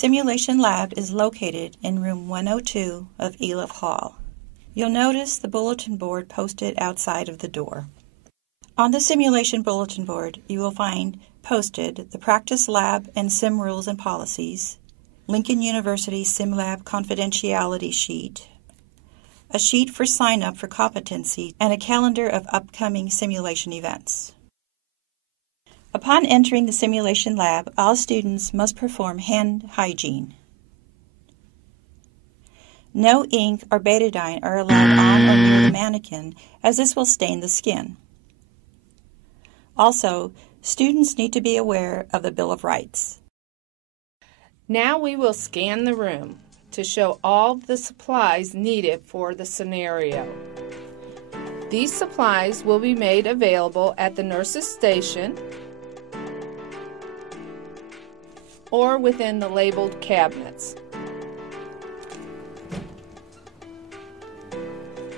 simulation lab is located in room 102 of Eliff Hall. You'll notice the bulletin board posted outside of the door. On the simulation bulletin board, you will find posted the practice lab and sim rules and policies, Lincoln University SimLab confidentiality sheet, a sheet for sign up for competency, and a calendar of upcoming simulation events. Upon entering the simulation lab, all students must perform hand hygiene. No ink or betadine are allowed on or near the mannequin, as this will stain the skin. Also, students need to be aware of the Bill of Rights. Now we will scan the room to show all the supplies needed for the scenario. These supplies will be made available at the nurse's station or within the labeled cabinets.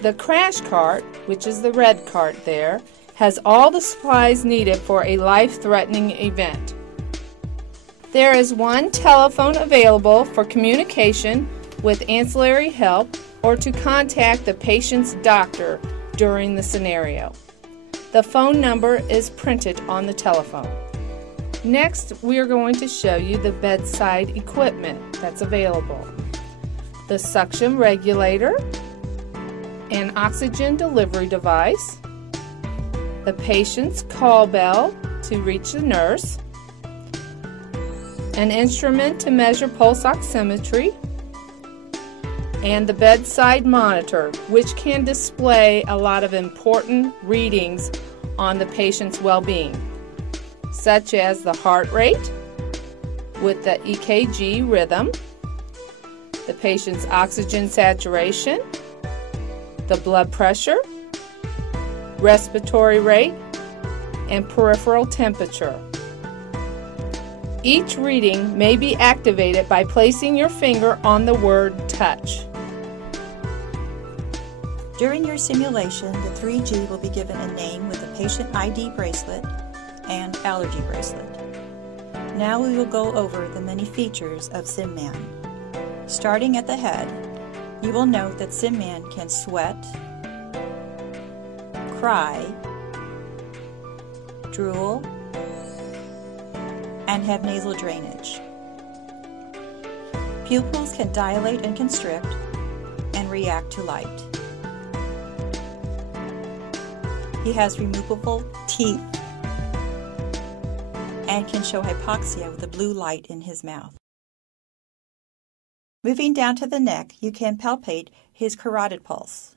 The crash cart, which is the red cart there, has all the supplies needed for a life-threatening event. There is one telephone available for communication with ancillary help or to contact the patient's doctor during the scenario. The phone number is printed on the telephone. Next, we are going to show you the bedside equipment that's available. The suction regulator, an oxygen delivery device, the patient's call bell to reach the nurse, an instrument to measure pulse oximetry, and the bedside monitor, which can display a lot of important readings on the patient's well-being, such as the heart rate with the EKG rhythm, the patient's oxygen saturation, the blood pressure, respiratory rate, and peripheral temperature. Each reading may be activated by placing your finger on the word touch. During your simulation, the 3G will be given a name with a patient ID bracelet and allergy bracelet. Now we will go over the many features of SimMan. Starting at the head, you will note that SimMan can sweat, cry, drool, and have nasal drainage. Pupils can dilate and constrict and react to light. He has removable teeth and can show hypoxia with a blue light in his mouth. Moving down to the neck, you can palpate his carotid pulse.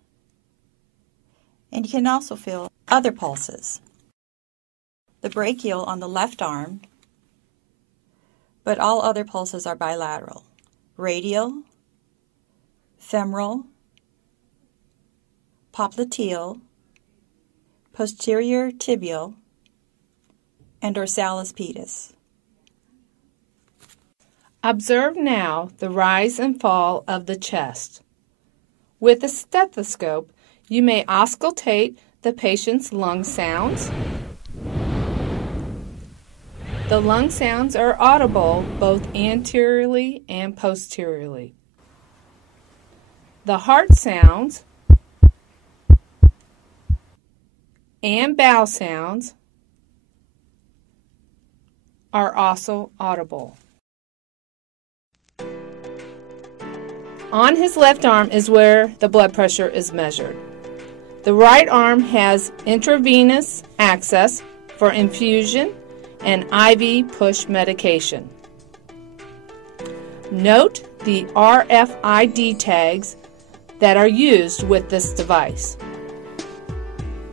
And you can also feel other pulses. The brachial on the left arm, but all other pulses are bilateral. Radial, femoral, popliteal, posterior tibial, and dorsalis pedis. Observe now the rise and fall of the chest. With a stethoscope, you may auscultate the patient's lung sounds. The lung sounds are audible both anteriorly and posteriorly. The heart sounds and bowel sounds are also audible. On his left arm is where the blood pressure is measured. The right arm has intravenous access for infusion and IV push medication. Note the RFID tags that are used with this device.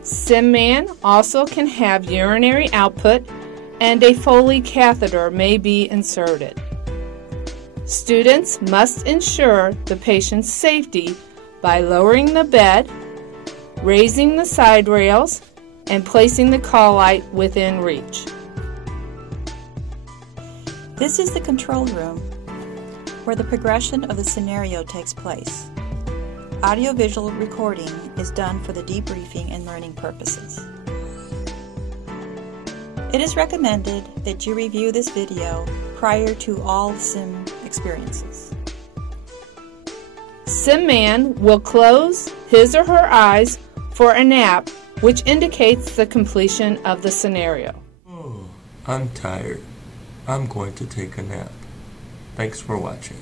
SimMan also can have urinary output and a Foley catheter may be inserted. Students must ensure the patient's safety by lowering the bed, raising the side rails, and placing the call light within reach. This is the control room where the progression of the scenario takes place. Audiovisual recording is done for the debriefing and learning purposes. It is recommended that you review this video prior to all sim experiences. SimMan will close his or her eyes for a nap, which indicates the completion of the scenario. Oh, I'm tired. I'm going to take a nap. Thanks for watching.